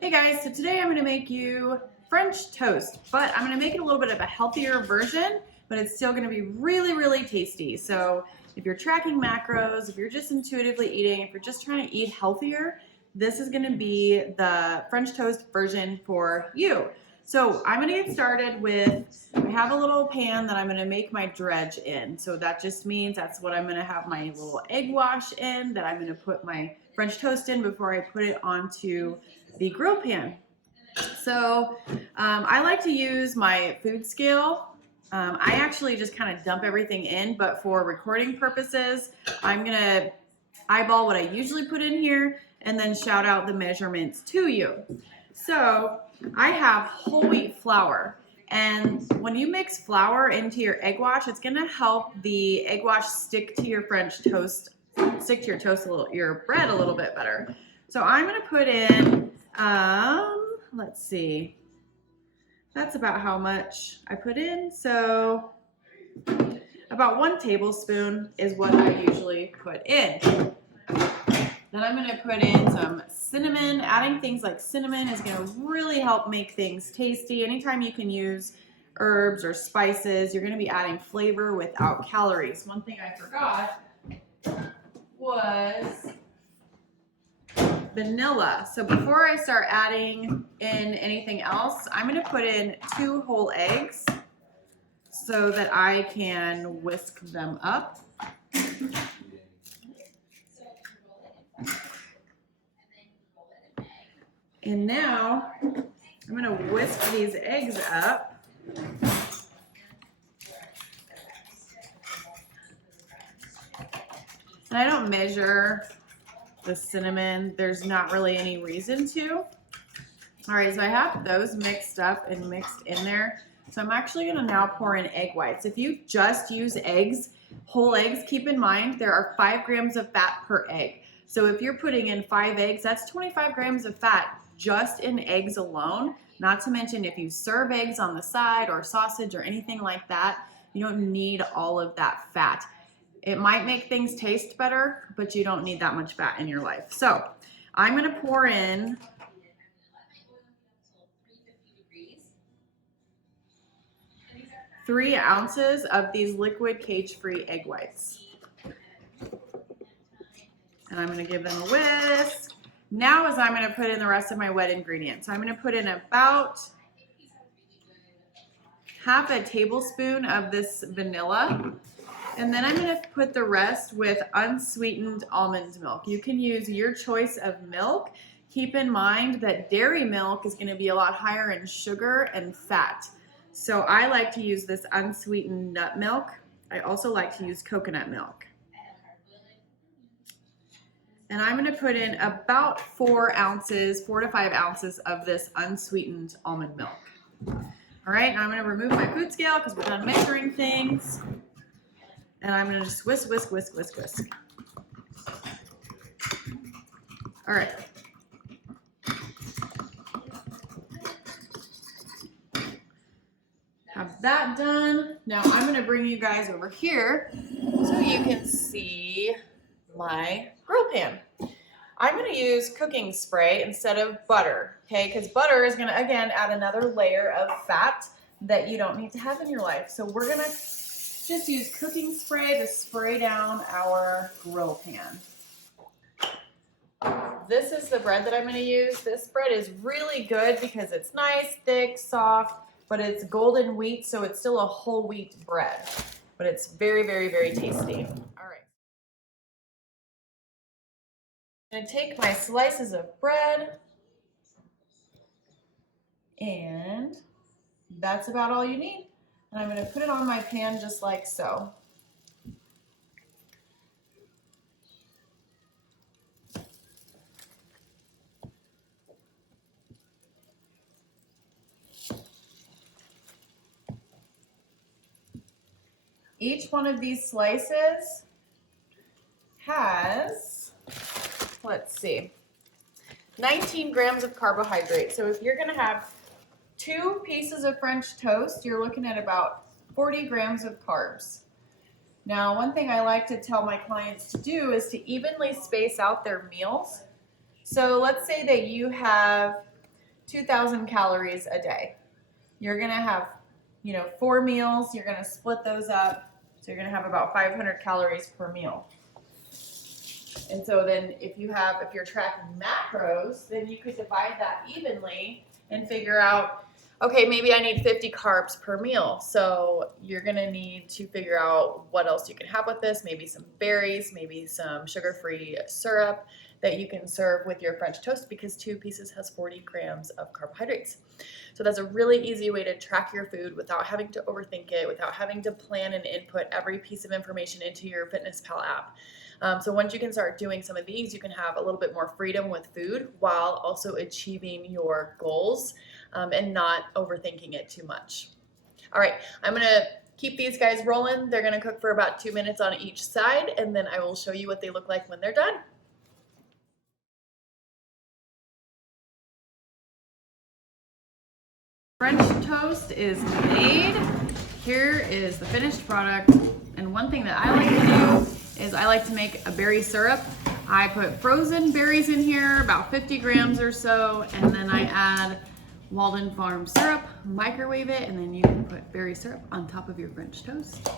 Hey guys, so today I'm going to make you French toast, but I'm going to make it a little bit of a healthier version, but it's still going to be really, really tasty. So if you're tracking macros, if you're just intuitively eating, if you're just trying to eat healthier, this is going to be the French toast version for you. So I'm going to get started with, I have a little pan that I'm going to make my dredge in. So that just means that's what I'm going to have my little egg wash in, that I'm going to put my French toast in before I put it onto the grill pan. So I like to use my food scale. I actually just kind of dump everything in, but for recording purposes, I'm going to eyeball what I usually put in here and then shout out the measurements to you. So I have whole wheat flour. And when you mix flour into your egg wash, it's going to help the egg wash stick to your French toast, stick to your toast a little, your bread a little bit better. So I'm going to put in, let's see, that's about how much I put in. So about 1 tablespoon is what I usually put in. Then I'm going to put in some cinnamon. Adding things like cinnamon is going to really help make things tasty. Anytime you can use herbs or spices, you're going to be adding flavor without calories. One thing I forgot was vanilla. So before I start adding in anything else, I'm going to put in 2 whole eggs so that I can whisk them up. And now I'm going to whisk these eggs up. And I don't measure the cinnamon. There's not really any reason to. All right, so I have those mixed up and mixed in there. So I'm actually going to now pour in egg whites. If you just use eggs, whole eggs, keep in mind there are 5 grams of fat per egg. So if you're putting in 5 eggs, that's 25 grams of fat just in eggs alone. Not to mention if you serve eggs on the side or sausage or anything like that, you don't need all of that fat. It might make things taste better, but you don't need that much fat in your life. So I'm going to pour in 3 ounces of these liquid cage-free egg whites. And I'm going to give them a whisk. Now is I'm going to put in the rest of my wet ingredients. So I'm going to put in about half a tablespoon of this vanilla. And then I'm going to put the rest with unsweetened almond milk. You can use your choice of milk. Keep in mind that dairy milk is going to be a lot higher in sugar and fat. So I like to use this unsweetened nut milk. I also like to use coconut milk. And I'm going to put in about 4 to 5 ounces of this unsweetened almond milk. All right, now I'm going to remove my food scale because we're done measuring things. And I'm going to just whisk, whisk, whisk, whisk, whisk. All right. Have that done. Now I'm going to bring you guys over here so you can see my grill pan. I'm going to use cooking spray instead of butter, okay? Because butter is going to, again, add another layer of fat that you don't need to have in your life. So we're going to just use cooking spray to spray down our grill pan. This is the bread that I'm going to use. This bread is really good because it's nice, thick, soft, but it's golden wheat, so it's still a whole wheat bread. But it's very, very, very tasty. All right. I'm going to take my slices of bread, and that's about all you need. And I'm going to put it on my pan just like so. Each one of these slices has, let's see, 19 grams of carbohydrate. So if you're going to have 2 pieces of French toast, you're looking at about 40 grams of carbs. Now, one thing I like to tell my clients to do is to evenly space out their meals. So let's say that you have 2,000 calories a day. You're gonna have, 4 meals. You're gonna split those up. So you're gonna have about 500 calories per meal. And so then if you're tracking macros, then you could divide that evenly and figure out, okay, maybe I need 50 carbs per meal. So you're gonna need to figure out what else you can have with this, maybe some berries, maybe some sugar-free syrup that you can serve with your French toast, because 2 pieces has 40 grams of carbohydrates. So that's a really easy way to track your food without having to overthink it, without having to plan and input every piece of information into your FitnessPal app. So once you can start doing some of these, you can have a little bit more freedom with food while also achieving your goals and not overthinking it too much. All right, I'm gonna keep these guys rolling. They're gonna cook for about 2 minutes on each side, and then I will show you what they look like when they're done. French toast is made. Here is the finished product. And one thing that I like to do is I like to make a berry syrup. I put frozen berries in here, about 50 grams or so, and then I add Walden Farm syrup, microwave it, and then you can put berry syrup on top of your French toast.